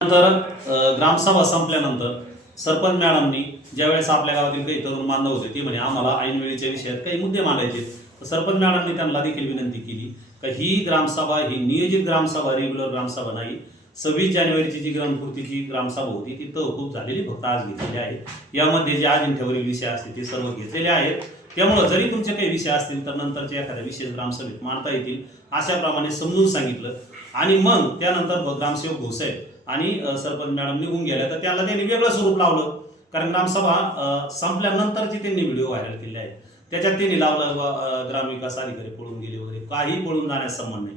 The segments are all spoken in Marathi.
नंतर ग्रामसभा संपल्यानंतर सरपंच मॅडमनी ज्यावेळेस आपल्या गावातील काही तरुण बांधव होते ते म्हणे आम्हाला ऐनवेळीच्या विषयात काही मुद्दे मांडायचे, तर सरपंच मॅडमनी त्यांना देखील विनंती केली का ही ग्रामसभा ही नियोजित ग्रामसभा, रेग्युलर ग्रामसभा नाही. 26 जानेवारीची जी ग्रामपूर्तीची ग्रामसभा होती ती तहकूब झालेली फक्त आज घेतलेली आहे. यामध्ये जे अजिंठ्यावरील विषय असतील ते सर्व घेतलेले आहेत. त्यामुळे जरी तुमचे काही विषय असतील तर नंतरच्या एखाद्या विशेष ग्रामसभेत मांडता येतील अशाप्रमाणे समजून सांगितलं. आणि मग त्यानंतर ग्रामसेवक घोसाहेब आणि सरपंच मॅडम निघून गेल्या, तर त्याला त्यांनी वेगळं स्वरूप लावलं. कारण ग्रामसभा संपल्यानंतरची त्यांनी व्हिडिओ व्हायरल केले आहेत. त्याच्यात त्यांनी लावलं ग्रामविकास अधिकारी पळून गेले वगैरे, काही पळून जाण्यास संबंध नाही.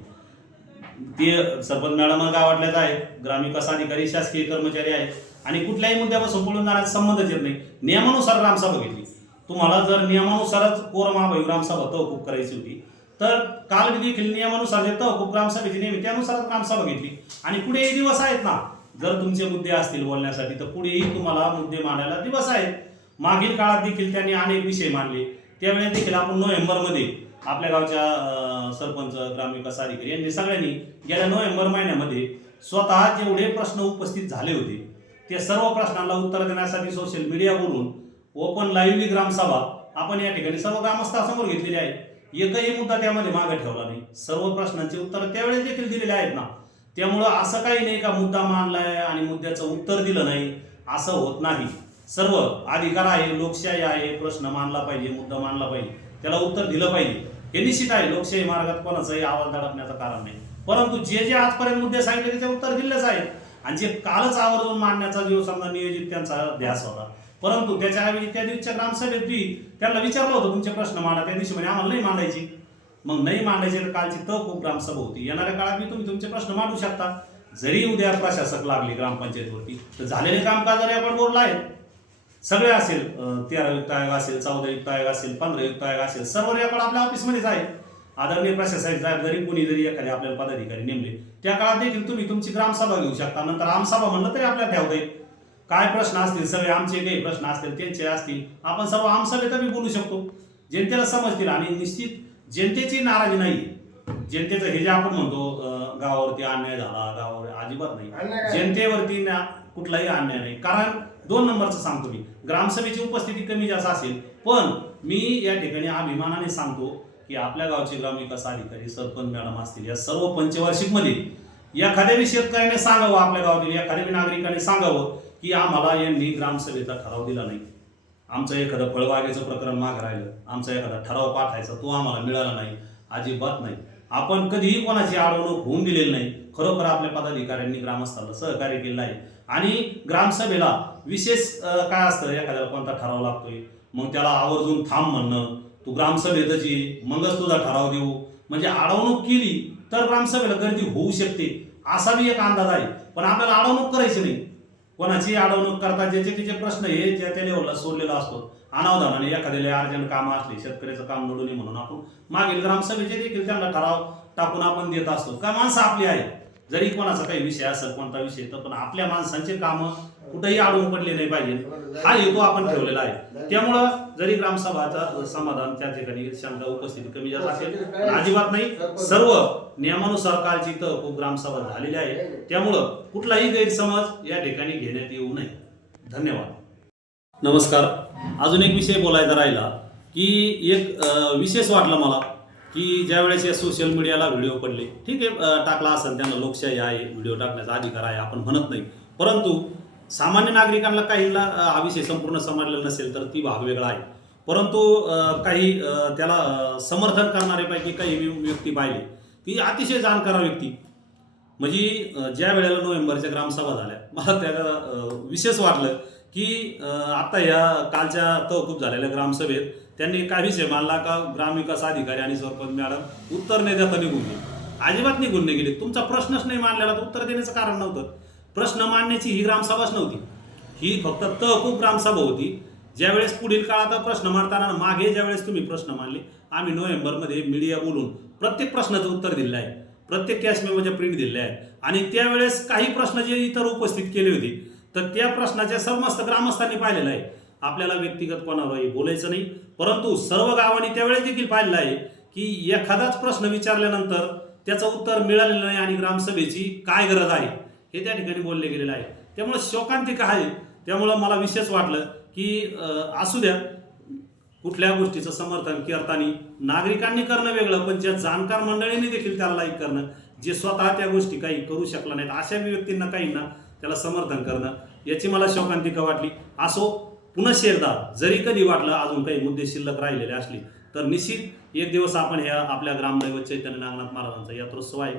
ते सरपंच मॅडम गावातल्याच आहेत, ग्रामविकास अधिकारी शासकीय कर्मचारी आहेत आणि कुठल्याही मुद्द्यापासून पळून जाण्याचा संबंधच येत नाही. नियमानुसार ग्रामसभा घेतली. तुम्हाला जर नियमानुसारच कोरमाभावी ग्रामसभा तहकूब करायची होती तर काल देखील नियमानुसार जे तहकूब ग्रामसभेची नेहमी त्यानुसारच ग्रामसभा घेतली. आणि पुढे दिवस आहेत ना, जर तुमचे मुद्दे असतील बोलण्यासाठी तर पुढेही तुम्हाला मुद्दे मांडायला दिवस आहेत. मागील काळात देखील त्यांनी अनेक विषय मांडले. त्यावेळेस देखील आपण नोव्हेंबरमध्ये आपल्या गावच्या सरपंच, ग्रामविकास अधिकारी यांनी सगळ्यांनी गेल्या नोव्हेंबर महिन्यामध्ये स्वतः जेवढे प्रश्न उपस्थित झाले होते त्या सर्व प्रश्नांना उत्तर देण्यासाठी सोशल मीडिया बोलून ओपन लाईव्हली ग्रामसभा आपण या ठिकाणी सर्व ग्रामस्थांसमोर घेतलेली आहे. एकही मुद्दा त्यामध्ये मागे ठेवला नाही. सर्व प्रश्नांची उत्तर त्यावेळेस देखील दिलेली आहेत ना. त्यामुळं असं काही नाही का मुद्दा मांडलाय आणि मुद्द्याचं उत्तर दिलं नाही, असं होत नाही. सर्व अधिकार आहे, लोकशाही आहे, प्रश्न मांडला पाहिजे, मुद्दा मांडला पाहिजे, त्याला उत्तर दिलं पाहिजे. हे निश्चित आहे. लोकशाही मार्गात कोणाचाही आवाज दडपण्याचं कारण नाही. परंतु जे जे आजपर्यंत मुद्दे सांगितले त्याचे उत्तर दिलेच आहेत. आणि जे कालच आवर्जून मांडण्याचा जो समजा नियोजित त्यांचा ध्यास होता, परंतु त्याच्याऐवजी त्या दिवशीच्या ग्रामसभेत त्यांना विचारलं होतं तुमचे प्रश्न मांडा, त्या दिवशी म्हणजे आम्हाला नाही मांडायची. मग नाही मांडायचे तर कालची तहकूब ग्रामसभा होती. येणाऱ्या काळात मी तुम्ही तुमचे प्रश्न मांडू शकता. जरी उद्या प्रशासक लागले ग्रामपंचायतीवरती तर झालेले कामकाज रेकॉर्ड बोर्डला आहेत. सगळे असेल, 13 युक्त आयोग असेल, 14 युक्त आयोग असेल, 15 युक्त आयोग असेल, सर्व रेकॉर्ड आपल्या ऑफिसमध्येच आहे. आदरणीय प्रशासक साहेब जरी कोणी जरी एखादे आपल्याला पदाधिकारी नेमले त्या काळात देखील तुम्ही तुमची ग्रामसभा घेऊ शकता. नंतर आमसभा म्हणलं तरी आपल्याला ठेवता येईल. काय प्रश्न असतील, सगळे आमचे काही प्रश्न असतील, त्यांचे असतील, आपण सर्व आमसभेतही बोलू शकतो. जनतेला समजतील. आणि निश्चित जनतेची नाराजी नाही. जनतेचं हे जे आपण म्हणतो गावावरती अन्याय झाला, गावावर अजिबात नाही. जनतेवरती कुठलाही अन्याय नाही. कारण 2 नंबरचं सांगतो मी, ग्रामसभेची उपस्थिती कमी जास्त असेल, पण मी या ठिकाणी अभिमानाने सांगतो की आपल्या गावचे ग्रामविकास अधिकारी, सरपंच मॅडम असतील, या सर्व पंचवार्षिकमध्ये एखाद्या शेतकऱ्याने सांगावं, आपल्या गावातील एखाद्या नागरिकाने सांगावं की आम्हाला यांनी ग्रामसभेचा ठराव दिला नाही, आमचं एखादं फळबागेचं प्रकरण मागे राहिलं, आमचा एखादा ठराव पाठायचा तो आम्हाला मिळाला नाही. अजिबात नाही. आपण कधीही कोणाची अडवणूक होऊन दिलेली नाही. खरोखर आपल्या पदाधिकाऱ्यांनी ग्रामस्थांना सहकार्य केलं आहे. आणि ग्रामसभेला विशेष काय असतं, एखाद्याला कोणता ठराव लागतोय मग त्याला आवर्जून थांब म्हणणं, तू ग्रामसभेतच ये मगच तुझा ठराव देऊ, म्हणजे अडवणूक केली तर ग्रामसभेला गर्दी होऊ शकते असा बी एक अंदाज आहे. पण आपल्याला अडवणूक करायची नाही. कोणाची अडवणूक करता ज्याचे तिचे प्रश्न हे ज्या त्या लेवलला सोडलेला असतो. अनावधानाने एखाद्याला अर्जंट कामं असले, शेतकऱ्याचं काम नडू नये म्हणून आपण मागील ग्रामसभेचे देखील त्यांना ठराव टाकून आपण देत असतो. का माणसं आपली आहे, जरी कोणाचा काही विषय असेल, कोणता विषय, तर पण आपल्या माणसांचे कामं कुठेही अडवून पडले नाही पाहिजे हा हेतू आपण ठेवलेला आहे. त्यामुळं जरी ग्रामसभाचा समाधान त्या ठिकाणी शंका उपस्थिती कमी जास्त असेल, अजिबात नाही. सर्व नियमानुसार कालची तहकूब ग्रामसभा झालेली आहे. त्यामुळं कुठलाही गैरसमज या ठिकाणी घेण्यात येऊ नये. धन्यवाद. नमस्कार. अजून एक विषय बोलायचा राहिला की एक विशेष वाटलं मला की ज्यावेळेस या सोशल मीडियाला व्हिडिओ पडले, ठीक आहे टाकला असेल, त्यांना लोकशाही आहे, व्हिडिओ टाकण्याचा अधिकार आहे, आपण म्हणत नाही. परंतु सामान्य नागरिकांना काहींना हा विषय संपूर्ण समजलेला नसेल तर ती भाग वेगळा आहे. परंतु काही त्याला समर्थन करणारे पैकी काही व्यक्ती पाहिले की अतिशय जाणकार व्यक्ती, म्हणजे ज्या वेळेला नोव्हेंबरच्या ग्रामसभा झाल्या मला त्याला विशेष वाटलं की आता या कालच्या तहकूब झालेल्या ग्रामसभेत त्यांनी काय विषय मांडला का ग्रामविकास अधिकारी आणि सरपंच मॅडम उत्तर न देता निघून गेले. अजिबात निघून नाही गेले. तुमचा प्रश्नच नाही मांडलेला तर उत्तर देण्याचं कारण नव्हतं. प्रश्न मांडण्याची ही ग्रामसभाच नव्हती, ही फक्त तहकूब ग्रामसभा होती. ज्यावेळेस पुढील काळात प्रश्न मांडताना मागे ज्यावेळेस तुम्ही प्रश्न मांडले, आम्ही नोव्हेंबरमध्ये मीडिया बोलून प्रत्येक प्रश्नाचं उत्तर दिलं आहे, प्रत्येक कॅशमेमोच्या प्रिंट दिल्या आहे. आणि त्यावेळेस काही प्रश्न जे इतर उपस्थित केले होते तर त्या प्रश्नाच्या समस्त ग्रामस्थांनी पाहिलेलं आहे. आपल्याला व्यक्तिगत कोणावरही बोलायचं नाही. परंतु सर्व गावांनी त्यावेळेस देखील पाहिलेलं आहे की एखादाच प्रश्न विचारल्यानंतर त्याचं उत्तर मिळालेलं नाही आणि ग्रामसभेची काय गरज आहे हे त्या ठिकाणी बोलले गेलेलं आहे. त्यामुळं शोकांतिका आहे. त्यामुळं मला विशेष वाटलं की असू द्या, कुठल्या गोष्टीचं समर्थन करताना नागरिकांनी करणं वेगळं, पण ज्या जाणकार मंडळींनी देखील त्याला लाईक करणं, जे स्वतः त्या गोष्टी काही करू शकला नाहीत अशा व्यक्तींना काहींना त्याला समर्थन करणं, याची मला शोकांतिका वाटली. असो, पुन्हा एकदा जरी कधी वाटलं अजून काही मुद्दे शिल्लक राहिलेले असले तर निश्चित एक दिवस आपण ह्या आपल्या ग्रामदैवत चैतन्य नागनाथ महाराजांचा यात्रोत्सव आहे,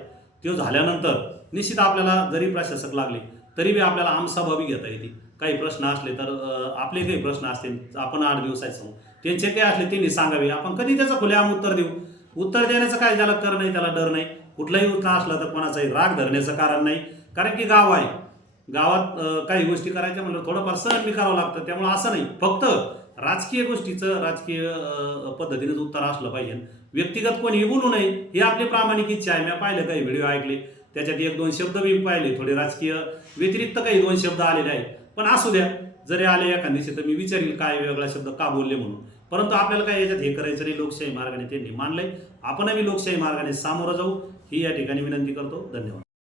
तो झाल्यानंतर निश्चित आपल्याला जरी प्रशासक लागले तरी बी आपल्याला आमसभा घेता येते. काही प्रश्न असले तर आपले काही प्रश्न असतील आपण 8 दिवसाचे त्यांचे काही असले त्यांनी सांगावे, आपण कधी त्याचं खुलेआम उत्तर देऊ. उत्तर देण्याचं काय, ज्याला कर नाही त्याला डर नाही. कुठलाही उत्तर असला तर कोणाचाही राग धरण्याचं कारण नाही, कारण की गाव आहे. गावात काही गोष्टी करायच्या म्हणलं थोडंफार सहन बी करावं लागतं. त्यामुळे असं नाही फक्त राजकीय गोष्टीचं राजकीय पद्धतीनेच उत्तर असलं पाहिजे. व्यक्तिगत कोणी बोलू नये ही आपली प्रामाणिक इच्छा आहे. मी पाहिलं काही व्हिडिओ ऐकले, त्याच्यात 1-2 शब्द बी पाहिले, थोडे राजकीय व्यतिरिक्त काही 2 शब्द आलेले आहेत. पण असू द्या, जरी आले एखाद्याशी तर मी विचारील काय वेगळा शब्द का बोलले म्हणून. परंतु आपल्याला काय याच्यात हे करायचं नाही. लोकशाही मार्गाने त्यांनी मानलंय, आपणही लोकशाही मार्गाने सामोरं जाऊ ही या ठिकाणी विनंती करतो. धन्यवाद.